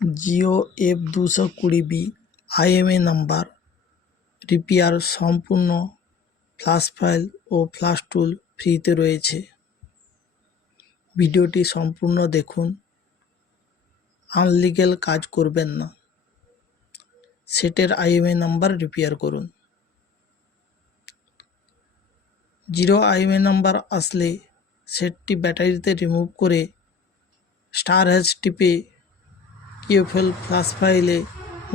Jio F220B IMA number repair সম্পূর্ণ flash file ও flash টুল ফ্রিতে রয়েছে। ভিডিওটি সম্পূর্ণ দেখুন। আনলিগ্যাল কাজ করবেন না। সেটের IMA নাম্বার রিপেয়ার করুন। জিরো IMA নাম্বার আসলে সেটটি ব্যাটারিতে রিমুভ করে *# টিপে কিউএফএল ফ্ল্যাশ ফাইলে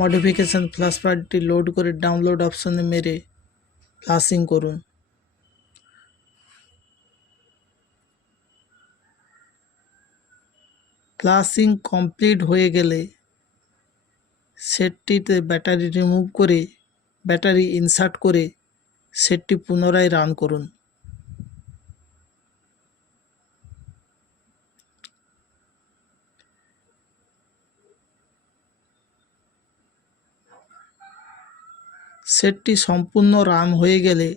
মডিফিকেশন ফ্ল্যাশ ফাইলটি লোড করে ডাউনলোড অপশনে মেরে ফ্ল্যাশিং করুন। ফ্ল্যাশিং কমপ্লিট হয়ে গেলে সেটটিতে ব্যাটারি রিমুভ করে ব্যাটারি ইনসার্ট করে সেটটি পুনরায় রান করুন। সেটটি সম্পূর্ণ রান হয়ে গেলে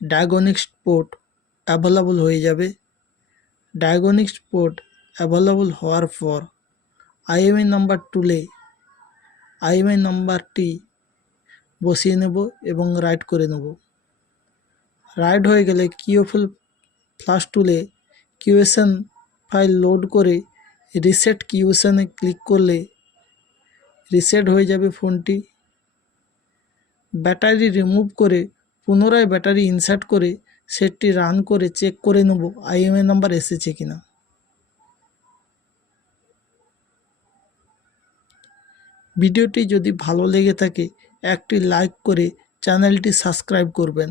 ডায়াগনস্টিক পোর্ট অ্যাভেলেবল হয়ে যাবে। ডায়াগনস্টিক পোর্ট অ্যাভেলেবল হওয়ার পর IMA নাম্বার তুলে IMA নাম্বারটি বসিয়ে নেব এবং রাইট করে নেব। রাইট হয়ে গেলে কিউএফএল ফ্ল্যাশ টুলে কিউএসএন ফাইল লোড করে রিসেট কিউএসএনে ক্লিক করলে রিসেট হয়ে যাবে ফোনটি। ব্যাটারি রিমুভ করে পুনরায় ব্যাটারি ইনসার্ট করে সেটটি রান করে চেক করে নেব IMA নাম্বার এসেছে কিনা। ভিডিওটি যদি ভালো লেগে থাকে একটি লাইক করে চ্যানেলটি সাবস্ক্রাইব করবেন।